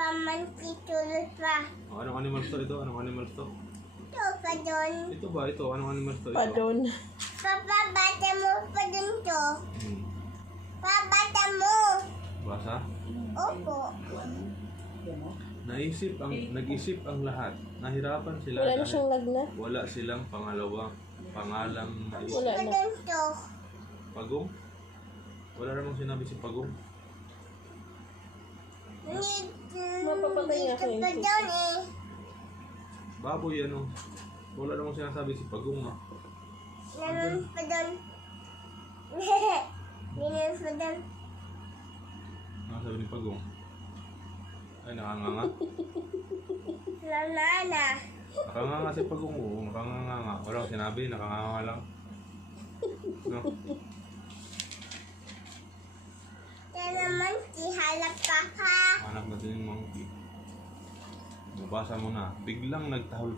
paman kitulot pa. Oh, anong animals to? Ito, anong animals to? Ito pa doon. Ito ba? Ito, anong animals to? Ito? Padon. Papa, bata mo pa doon to. Hmm. Bata mo. Basa? Opo. Nag-isip ang lahat. Nahirapan sila. Wala na dahil siyang lagnat. wala silang pangalang Wala Pa na. doon to. Pagong? Wala namang sinabi si Pagong. Mapapatay niya ako Dito yun. pa doon eh. Baboy ano? Wala namang sinasabi si Pagong ah. Naman pa doon. Naman pa doon. Ano sabi ni Pagong? Ay, nakanganga. Lalana. Nakanganga si Pagong oo. Nakanganga nga. Walang sinabi, nakanganga lang. No? Yan naman si Halap Papa. Anak na din yung monkey. Nabasa mo na. Biglang nagtatahol